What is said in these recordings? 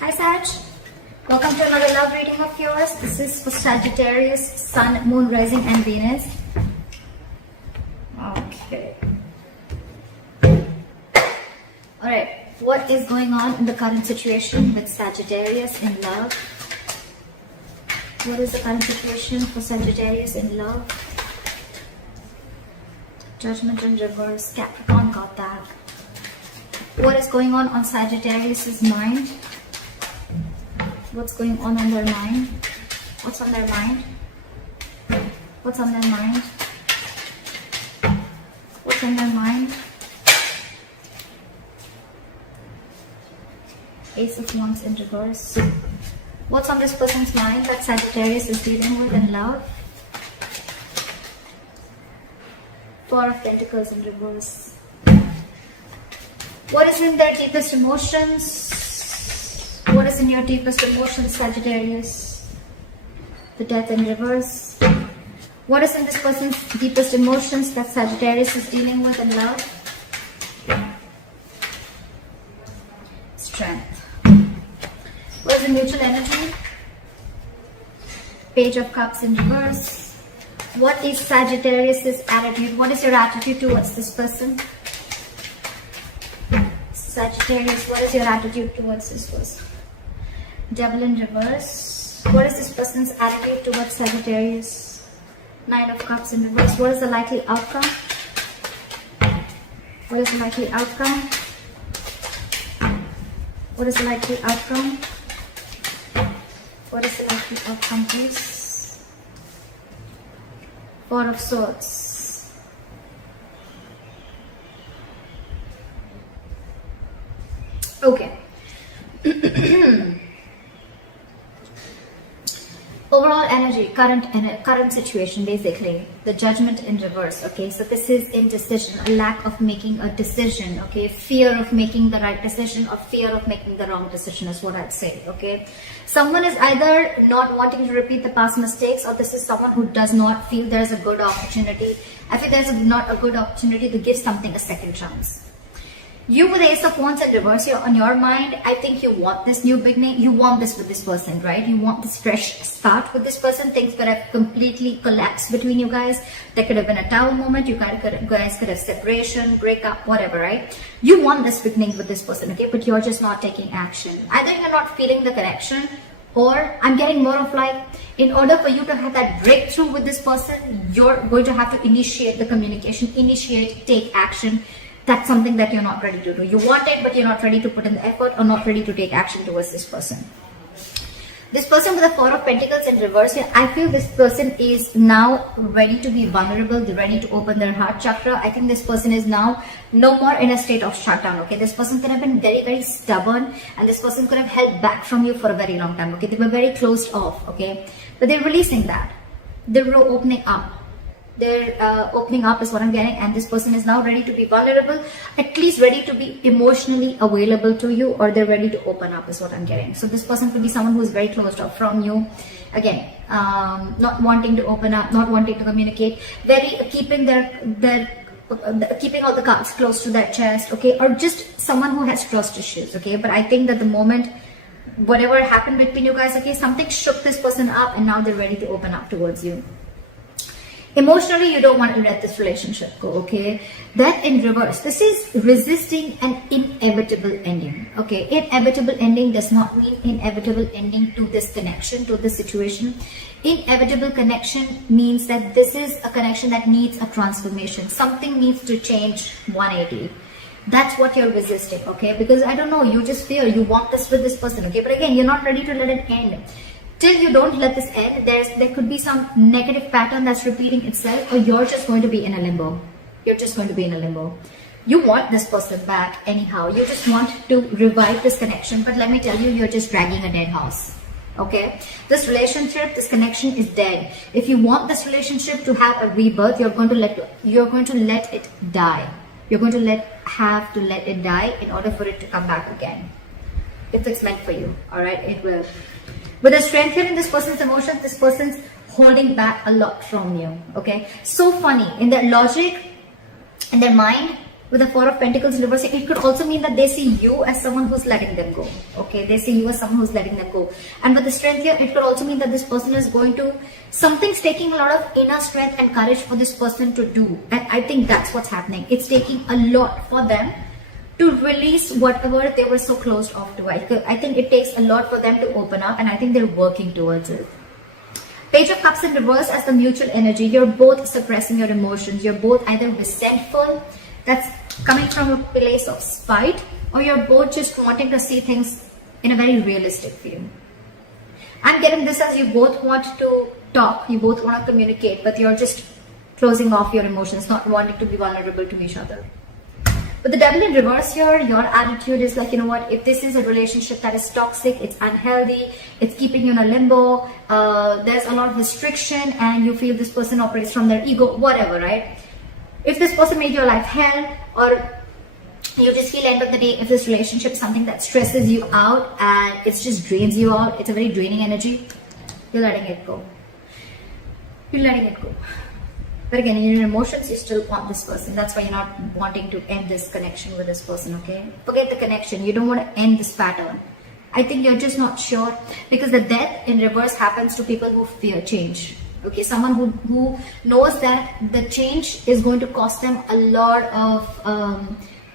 Hi Sag, welcome to another love reading of yours. This is for Sagittarius, Sun, Moon, Rising and Venus. Okay. Alright, what is going on in the current situation with Sagittarius in love? What is the current situation for Sagittarius in love? Judgment in reverse, Capricorn got that. What is going on Sagittarius's mind? What's going on their mind? What's on their mind? What's on their mind? What's on their mind? Ace of Wands in reverse. What's on this person's mind that Sagittarius is dealing with in love? Four of Pentacles in reverse. What is in their deepest emotions? What is in your deepest emotions, Sagittarius? The Death in reverse. What is in this person's deepest emotions that Sagittarius is dealing with in love? Strength. What is the mutual energy? Page of Cups in reverse. What is Sagittarius's attitude? What is your attitude towards this person? Sagittarius, what is your attitude towards this person? Devil in reverse. What is this person's attitude towards Sagittarius? Nine of Cups in reverse. What is the likely outcome? What is the likely outcome? What is the likely outcome? What is the likely outcome, please? Four of Swords. Okay. Overall energy, current situation, basically the Judgment in reverse. Okay, so this is indecision, a lack of making a decision. Okay, fear of making the right decision or fear of making the wrong decision is what I'd say. Okay, someone is either not wanting to repeat the past mistakes, or this is someone who does not feel there's a good opportunity. I feel there's not a good opportunity to give something a second chance. You with Ace of Wands in reverse here on your mind, I think you want this new beginning. You want this with this person, right? You want this fresh start with this person. Things could have completely collapsed between you guys. There could have been a tower moment. You guys could have separation, breakup, whatever, right? You want this beginning with this person, okay? But you're just not taking action. Either you're not feeling the connection, or I'm getting more of like, in order for you to have that breakthrough with this person, you're going to have to initiate the communication, take action. That's something that you're not ready to do. You want it, but you're not ready to put in the effort or not ready to take action towards this person. This person with the Four of Pentacles in reverse here, I feel this person is now ready to be vulnerable. They're ready to open their heart chakra. I think this person is now no more in a state of shutdown. Okay, this person could have been very, very stubborn, and this person could have held back from you for a very long time. Okay, they were very closed off. Okay, but they're releasing that. They're opening up. They're opening up is what I'm getting, and this person is now ready to be vulnerable, at least ready to be emotionally available to you, or they're ready to open up is what I'm getting. So this person could be someone who is very closed off from you. Again, not wanting to open up, not wanting to communicate, very keeping keeping all the cards close to their chest, okay, or just someone who has trust issues, okay. But I think that the moment whatever happened between you guys, okay, something shook this person up, and now they're ready to open up towards you. Emotionally, you don't want to let this relationship go, okay? That in reverse, this is resisting an inevitable ending, okay? Inevitable ending does not mean inevitable ending to this connection, to this situation. Inevitable connection means that this is a connection that needs a transformation. Something needs to change 180. That's what you're resisting, okay? Because I don't know, you just fear, you want this with this person, okay? But again, you're not ready to let it end. Till you don't let this end, there could be some negative pattern that's repeating itself, or you're just going to be in a limbo. You're just going to be in a limbo. You want this person back anyhow. You just want to revive this connection. But let me tell you, you're just dragging a dead horse. Okay? This relationship, this connection is dead. If you want this relationship to have a rebirth, you're going to let it die. You're going to have to let it die in order for it to come back again. If it's meant for you, alright? It will. With the strength here in this person's emotions, this person's holding back a lot from you, okay? So funny, in their logic, in their mind, with the Four of Pentacles in reverse, it could also mean that they see you as someone who's letting them go. Okay, they see you as someone who's letting them go. And with the Strength here, it could also mean that this person is going to, something's taking a lot of inner strength and courage for this person to do. And I think that's what's happening. It's taking a lot for them to release whatever they were so closed off to. I think it takes a lot for them to open up, and I think they're working towards it. Page of Cups in reverse as the mutual energy. You're both suppressing your emotions. You're both either resentful, that's coming from a place of spite, or you're both just wanting to see things in a very realistic view. I'm getting this as you both want to talk, you both want to communicate, but you're just closing off your emotions, not wanting to be vulnerable to each other. But the Devil in reverse here, your attitude is like, you know what, if this is a relationship that is toxic, it's unhealthy, it's keeping you in a limbo, there's a lot of restriction, and you feel this person operates from their ego, whatever, right? If this person made your life hell, or you just feel end of the day, if this relationship is something that stresses you out and it just drains you out, it's a very draining energy, you're letting it go. You're letting it go. But again, in your emotions, you still want this person. That's why you're not wanting to end this connection with this person, okay? Forget the connection. You don't want to end this pattern. I think you're just not sure, because the Death in reverse happens to people who fear change. Okay, someone who knows that the change is going to cost them a lot of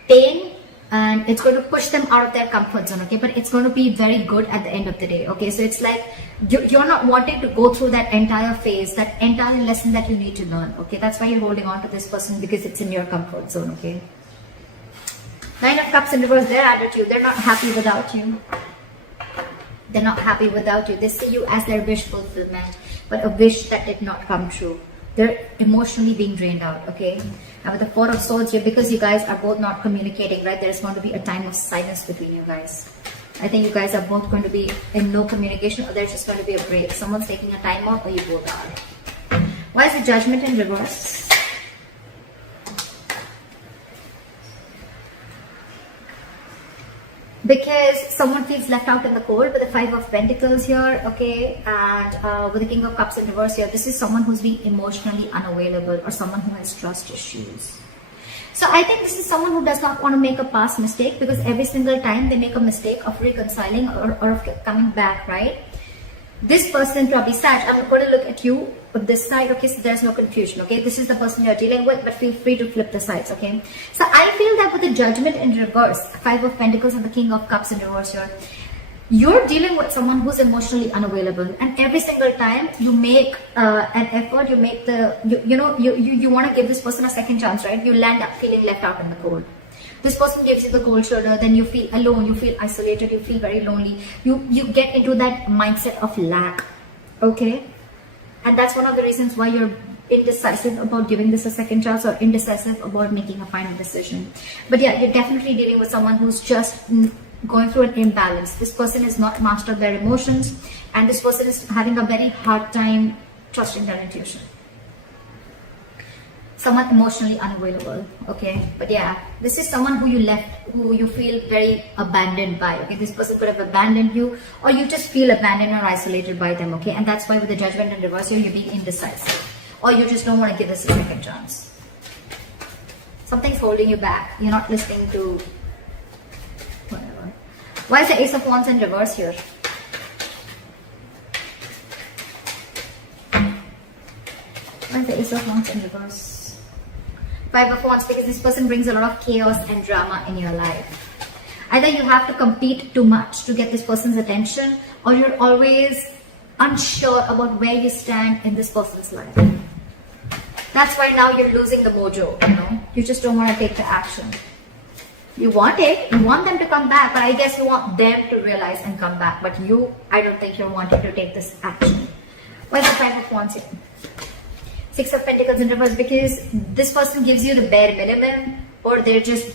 pain, and it's going to push them out of their comfort zone, okay? But it's going to be very good at the end of the day, okay? So it's like you're not wanting to go through that entire phase, that entire lesson that you need to learn, okay? That's why you're holding on to this person, because it's in your comfort zone, okay? Nine of Cups in reverse, their attitude, they're not happy without you. They're not happy without you. They see you as their wish fulfillment, but a wish that did not come true. They're emotionally being drained out, okay? And with the Four of Swords here, because you guys are both not communicating, right, there's going to be a time of silence between you guys. I think you guys are both going to be in no communication, or there's just going to be a break. Someone's taking a time off, or you both are. Why is the Judgment in reverse? Because someone feels left out in the cold with the Five of Pentacles here, okay, and with the King of Cups in reverse here, this is someone who's being emotionally unavailable, or someone who has trust issues. So I think this is someone who does not want to make a past mistake, because every single time they make a mistake of reconciling or of coming back, right? This person, probably Sag, I'm going to look at you with this side, okay, so there's no confusion, okay? This is the person you're dealing with, but feel free to flip the sides, okay? So I feel that with the Judgment in reverse, Five of Pentacles and the King of Cups in reverse here, you're dealing with someone who's emotionally unavailable, and every single time you make an effort, you make the, you want to give this person a second chance, right? You land up feeling left out in the cold. This person gives you the cold shoulder, then you feel alone, you feel isolated, you feel very lonely. You get into that mindset of lack, okay? And that's one of the reasons why you're indecisive about giving this a second chance, or indecisive about making a final decision. But yeah, you're definitely dealing with someone who's just going through an imbalance. This person has not mastered their emotions, and this person is having a very hard time trusting their intuition. Someone emotionally unavailable, okay? But yeah, this is someone who you left, who you feel very abandoned by, okay? This person could have abandoned you, or you just feel abandoned or isolated by them, okay? And that's why with the Judgment in reverse here, you're being indecisive, or you just don't want to give this a second chance. Something's holding you back. You're not listening to whatever. Why is the Ace of Wands in reverse here? Why is the Ace of Wands in reverse? Five of Wands, because this person brings a lot of chaos and drama in your life. Either you have to compete too much to get this person's attention, or you're always unsure about where you stand in this person's life. That's why now you're losing the mojo, you know. You just don't want to take the action. You want it, you want them to come back, but I guess you want them to realize and come back. But you, I don't think you're wanting to take this action. Why is the Five of Wands here? Six of Pentacles in reverse, because this person gives you the bare minimum, or they just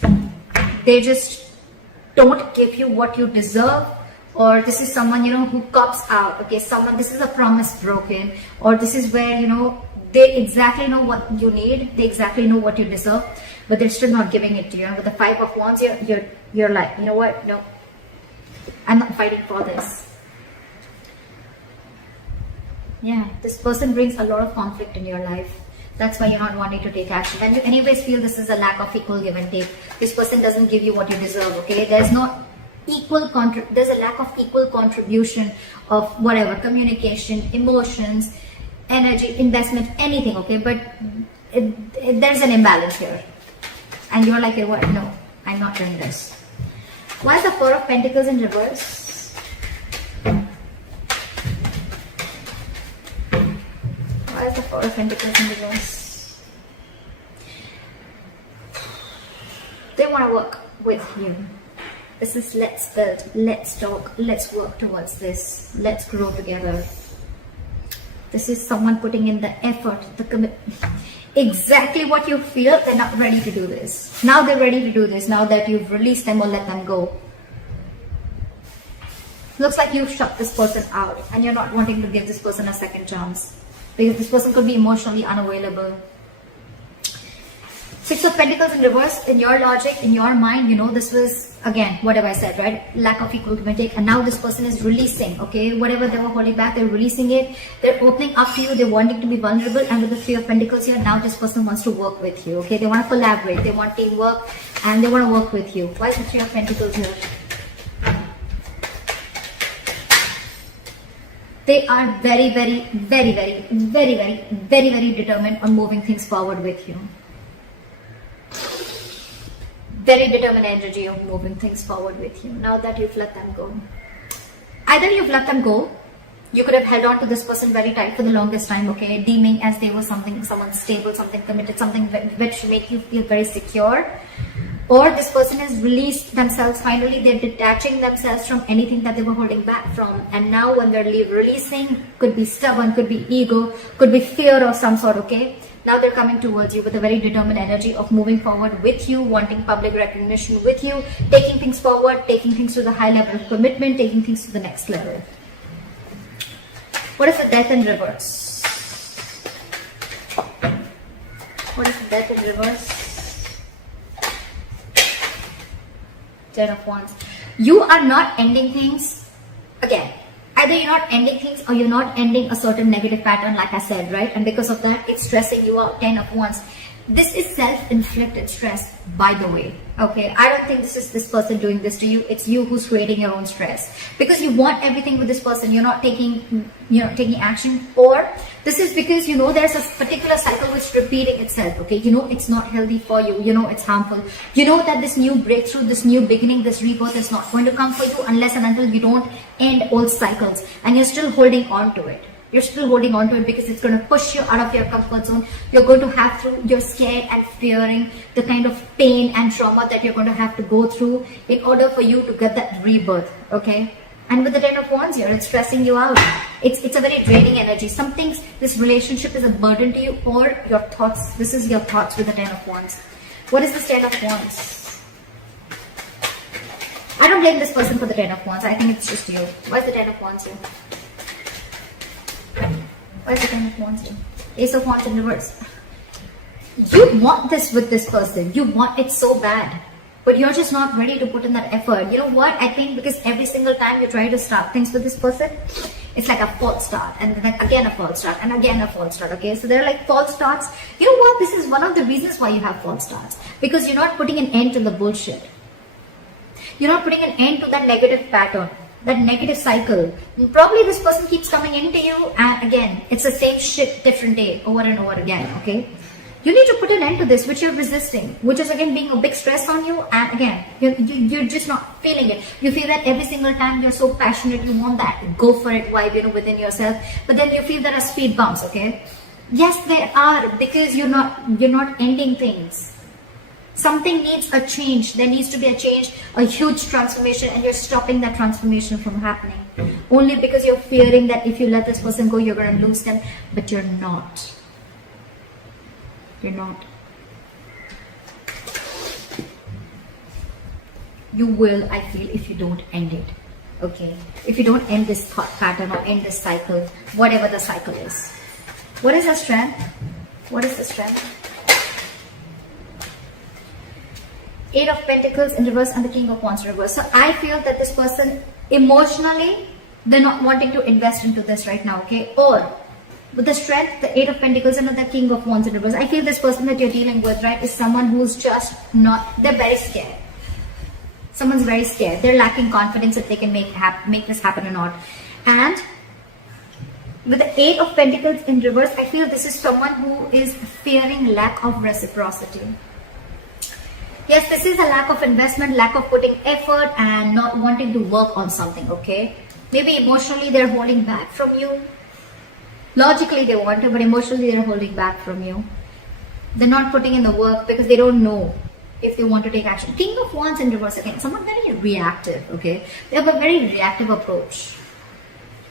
don't give you what you deserve, or this is someone, you know, who cops out, okay? Someone, this is a promise broken, or this is where, you know, they exactly know what you need, they exactly know what you deserve, but they're still not giving it to you. And with the Five of Wands, you're like, you know what, no, I'm not fighting for this. Yeah, this person brings a lot of conflict in your life. That's why you're not wanting to take action. And you anyways feel this is a lack of equal give and take. This person doesn't give you what you deserve, okay? There's no there's a lack of equal contribution of whatever, communication, emotions, energy, investment, anything, okay? But there's an imbalance here. And you're like, what? No, I'm not doing this. Why is the Four of Pentacles in reverse? Why is the Four of Pentacles in reverse? They want to work with you. This is let's build, let's talk, let's work towards this, let's grow together. This is someone putting in the effort, the commitment. Exactly what you feel, they're not ready to do this. Now they're ready to do this, now that you've released them or let them go. Looks like you've shut this person out and you're not wanting to give this person a second chance. Because this person could be emotionally unavailable. Six of Pentacles in reverse, in your logic, in your mind, you know, this was, again, whatever I said, right? Lack of equal give and take. And now this person is releasing, okay? Whatever they were holding back, they're releasing it. They're opening up to you. They're wanting to be vulnerable. And with the Three of Pentacles here, now this person wants to work with you, okay? They want to collaborate. They want teamwork. And they want to work with you. Why is the Three of Pentacles here? They are very, very, very, very, very, very, very, very determined on moving things forward with you. Very determined energy of moving things forward with you. Now that you've let them go. Either you've let them go, you could have held on to this person very tight for the longest time, okay? Deeming as they were someone stable, something committed, something which make you feel very secure. Or this person has released themselves, finally they're detaching themselves from anything that they were holding back from. And now when they're releasing, could be stubborn, could be ego, could be fear of some sort, okay? Now they're coming towards you with a very determined energy of moving forward with you, wanting public recognition with you, taking things forward, taking things to the high level of commitment, taking things to the next level. What is the Death in reverse? What is the Death in reverse? Ten of Wands. You are not ending things. Again, either you're not ending things or you're not ending a certain negative pattern, like I said, right? And because of that, it's stressing you out. 10 of Wands. This is self-inflicted stress, by the way. Okay, I don't think this is this person doing this to you. It's you who's creating your own stress because you want everything with this person. You're not taking action, or this is because you know there's a particular cycle which is repeating itself. Okay, you know it's not healthy for you. You know it's harmful. You know that this new breakthrough, this new beginning, this rebirth is not going to come for you unless and until you don't end old cycles, and you're still holding on to it. You're still holding on to it because it's going to push you out of your comfort zone. You're going to have to, you're scared and fearing the kind of pain and trauma that you're going to have to go through in order for you to get that rebirth, okay? And with the 10 of Wands here, it's stressing you out. It's a very draining energy. Some things, this relationship is a burden to you, or your thoughts. This is your thoughts with the 10 of Wands. What is this 10 of Wands? I don't blame this person for the 10 of Wands. I think it's just you. Why is the 10 of Wands here? Why is the 10 of Wands here? Ace of Wands in reverse. You want this with this person. You want it so bad. But you're just not ready to put in that effort. You know what? I think because every single time you try to start things with this person, it's like a false start. And then again a false start. And again a false start. Okay? So they're like false starts. You know what? This is one of the reasons why you have false starts. Because you're not putting an end to the bullshit. You're not putting an end to that negative pattern. That negative cycle. Probably this person keeps coming into you, and again, it's the same shit, different day, over and over again, okay? You need to put an end to this, which you're resisting, which is again being a big stress on you, and again, you're just not feeling it. You feel that every single time you're so passionate, you want that go for it vibe, you know, within yourself, but then you feel there are speed bumps, okay? Yes, there are, because you're not ending things. Something needs a change. There needs to be a change, a huge transformation, and you're stopping that transformation from happening. Only because you're fearing that if you let this person go, you're going to lose them. But you're not. You're not. You will, I feel, if you don't end it. Okay? If you don't end this thought pattern or end this cycle, whatever the cycle is. What is the strength? What is the strength? 8 of Pentacles in reverse and the King of Wands in reverse. So I feel that this person emotionally, they're not wanting to invest into this right now, okay? Or With the strength, the Eight of Pentacles and the King of Wands in reverse. I feel this person that you're dealing with, right, is someone who's just not, they're very scared. Someone's very scared. They're lacking confidence if they can make this happen or not. And with the Eight of Pentacles in reverse, I feel this is someone who is fearing lack of reciprocity. Yes, this is a lack of investment, lack of putting effort and not wanting to work on something, okay? Maybe emotionally they're holding back from you. Logically they want to, but emotionally they're holding back from you. They're not putting in the work because they don't know if they want to take action. King of Wands in reverse again, someone very reactive, okay? They have a very reactive approach.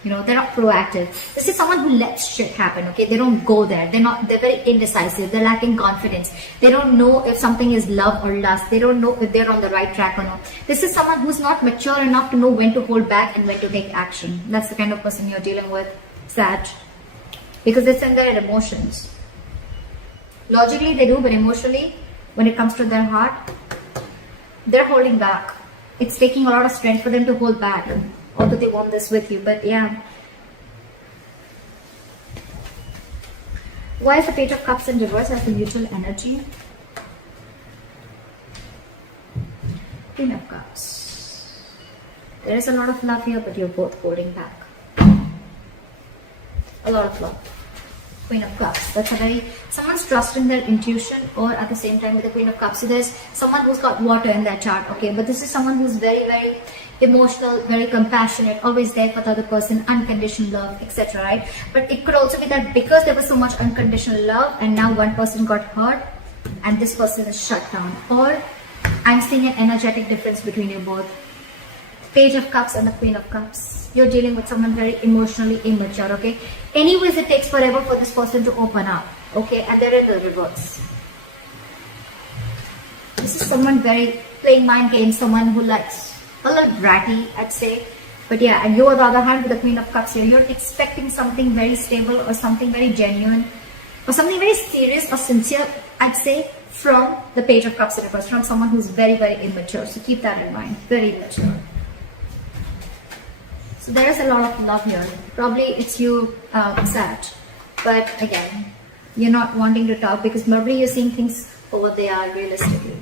You know, they're not proactive. This is someone who lets shit happen, okay? They don't go there. They're very indecisive. They're lacking confidence. They don't know if something is love or lust. They don't know if they're on the right track or not. This is someone who's not mature enough to know when to hold back and when to take action. That's the kind of person you're dealing with, Sag. Because it's in their emotions. Logically they do, but emotionally, when it comes to their heart, they're holding back. It's taking a lot of strength for them to hold back. Although they want this with you, but yeah. Why is the Page of Cups in reverse as the neutral energy? Queen of Cups. There is a lot of love here, but you're both holding back. A lot of love. Queen of Cups. That's a very, someone's trusting their intuition, or at the same time with the Queen of Cups. So there's someone who's got water in their chart, okay? But this is someone who's very, very emotional, very compassionate, always there for the other person, unconditional love, etc., right? But it could also be that because there was so much unconditional love and now one person got hurt and this person is shut down. Or I'm seeing an energetic difference between you both. Page of Cups and the Queen of Cups. You're dealing with someone very emotionally immature, okay? Anyways, it takes forever for this person to open up, okay? And they're in the reverse. This is someone very playing mind games, someone who likes a little bratty, I'd say. But yeah, and you on the other hand with the Queen of Cups here, you're expecting something very stable or something very genuine or something very serious or sincere, I'd say, from the Page of Cups in reverse, from someone who's very, very immature. So keep that in mind, very immature. So there is a lot of love here. Probably it's you, Sag. But again, you're not wanting to talk because probably you're seeing things for what they are realistically.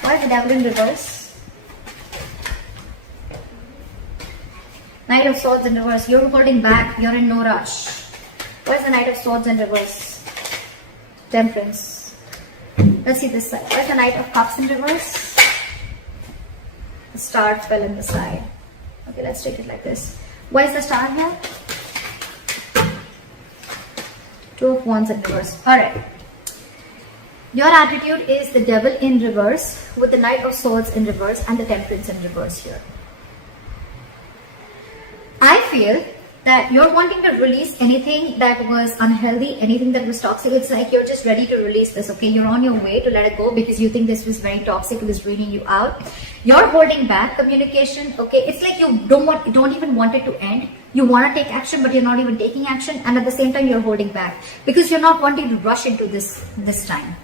Why is the Devil in reverse? Knight of Swords in reverse. You're holding back. You're in no rush. Why is the Knight of Swords in reverse? Temperance. Let's see this side. Why is the Knight of Cups in reverse? The star fell in the side. Okay, let's take it like this. Why is the star here? Two of Wands in reverse. Alright. Your attitude is the Devil in reverse with the Knight of Swords in reverse and the Temperance in reverse here. I feel that you're wanting to release anything that was unhealthy, anything that was toxic. It's like you're just ready to release this, okay? You're on your way to let it go because you think this was very toxic, it was draining you out. You're holding back communication, okay? It's like you don't even want it to end. You want to take action, but you're not even taking action, and at the same time you're holding back because you're not wanting to rush into this time.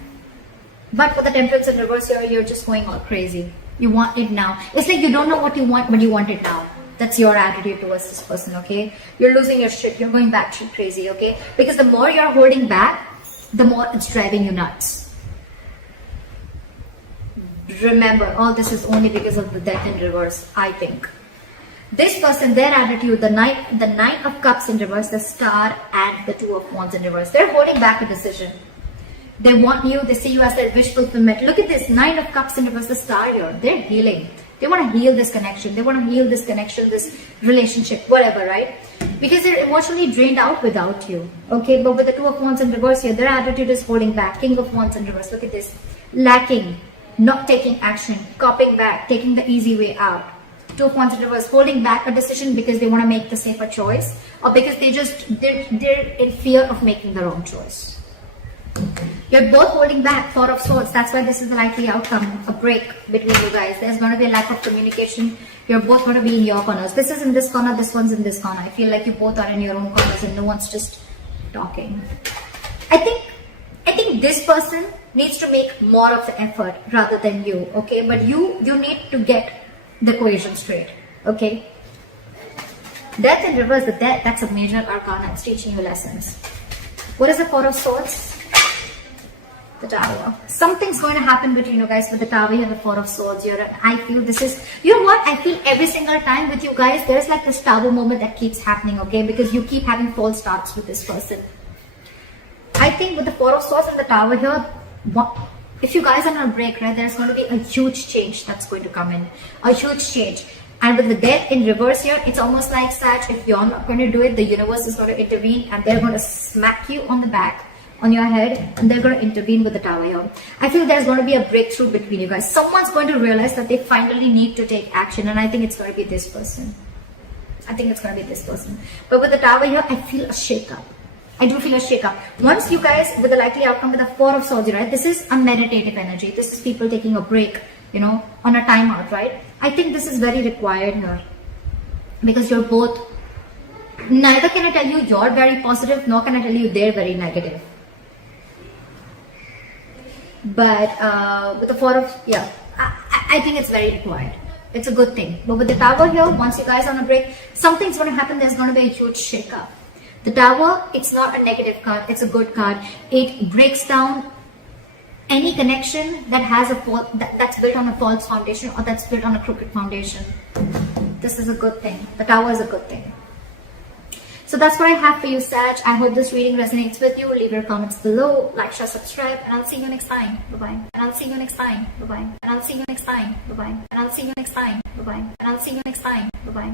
But for the Temperance in reverse here, you're just going all crazy. You want it now. It's like you don't know what you want, but you want it now. That's your attitude towards this person, okay? You're losing your shit. You're going batshit crazy, okay? Because the more you're holding back, the more it's driving you nuts. Remember, all this is only because of the Death in reverse, I think. This person, their attitude, the Knight of Cups in reverse, the Star, and the Two of Wands in reverse. They're holding back a decision. They want you, they see you as their wish fulfillment. Look at this, Nine of Cups in reverse, the Star here. They're healing. They want to heal this connection. They want to heal this connection, this relationship, whatever, right? Because they're emotionally drained out without you. Okay, but with the Two of Wands in reverse here, their attitude is holding back. King of Wands in reverse, look at this. Lacking, not taking action, copying back, taking the easy way out. Two of Wands in reverse, holding back a decision because they want to make the safer choice, or because they're in fear of making the wrong choice. You're both holding back. Four of Swords. That's why this is the likely outcome. A break between you guys. There's going to be a lack of communication. You're both going to be in your corners. This is in this corner. This one's in this corner. I feel like you both are in your own corners and no one's just talking. I think this person needs to make more of the effort rather than you. Okay, but you need to get the equation straight. Okay. Death in reverse, the death, that's a major arcana. It's teaching you lessons. What is the Four of Swords? The Tower. Something's going to happen between you guys with the Tower and the Four of Swords here. I feel this is, you know what? I feel every single time with you guys, there's like this Tower moment that keeps happening, okay? Because you keep having false starts with this person. I think with the Four of Swords and the Tower here, if you guys are on a break, right, there's going to be a huge change that's going to come in. A huge change. And with the Death in reverse here, it's almost like Sag, if you're not going to do it, the universe is going to intervene and they're going to smack you on the back, on your head, and they're going to intervene with the Tower here. I feel there's going to be a breakthrough between you guys. Someone's going to realize that they finally need to take action, and I think it's going to be this person. I think it's going to be this person. But with the Tower here, I feel a shake-up. I do feel a shake-up. Once you guys, with the likely outcome with the Four of Swords, right? This is a meditative energy. This is people taking a break, you know, on a timeout, right? I think this is very required here. Because you're both, neither can I tell you you're very positive, nor can I tell you they're very negative. But with the Four of, yeah, I think it's very required. It's a good thing. But with the Tower here, once you guys are on a break, something's going to happen. There's going to be a huge shake-up. The Tower, it's not a negative card, it's a good card. It breaks down any connection that has that's built on a false foundation or that's built on a crooked foundation. This is a good thing. The Tower is a good thing. So that's what I have for you, Sag. I hope this reading resonates with you. Leave your comments below, like, share, subscribe, and I'll see you next time. Bye-bye. And I'll see you next time. Bye-bye. And I'll see you next time. Bye-bye. And I'll see you next time. Bye-bye. And I'll see you next time. Bye-bye.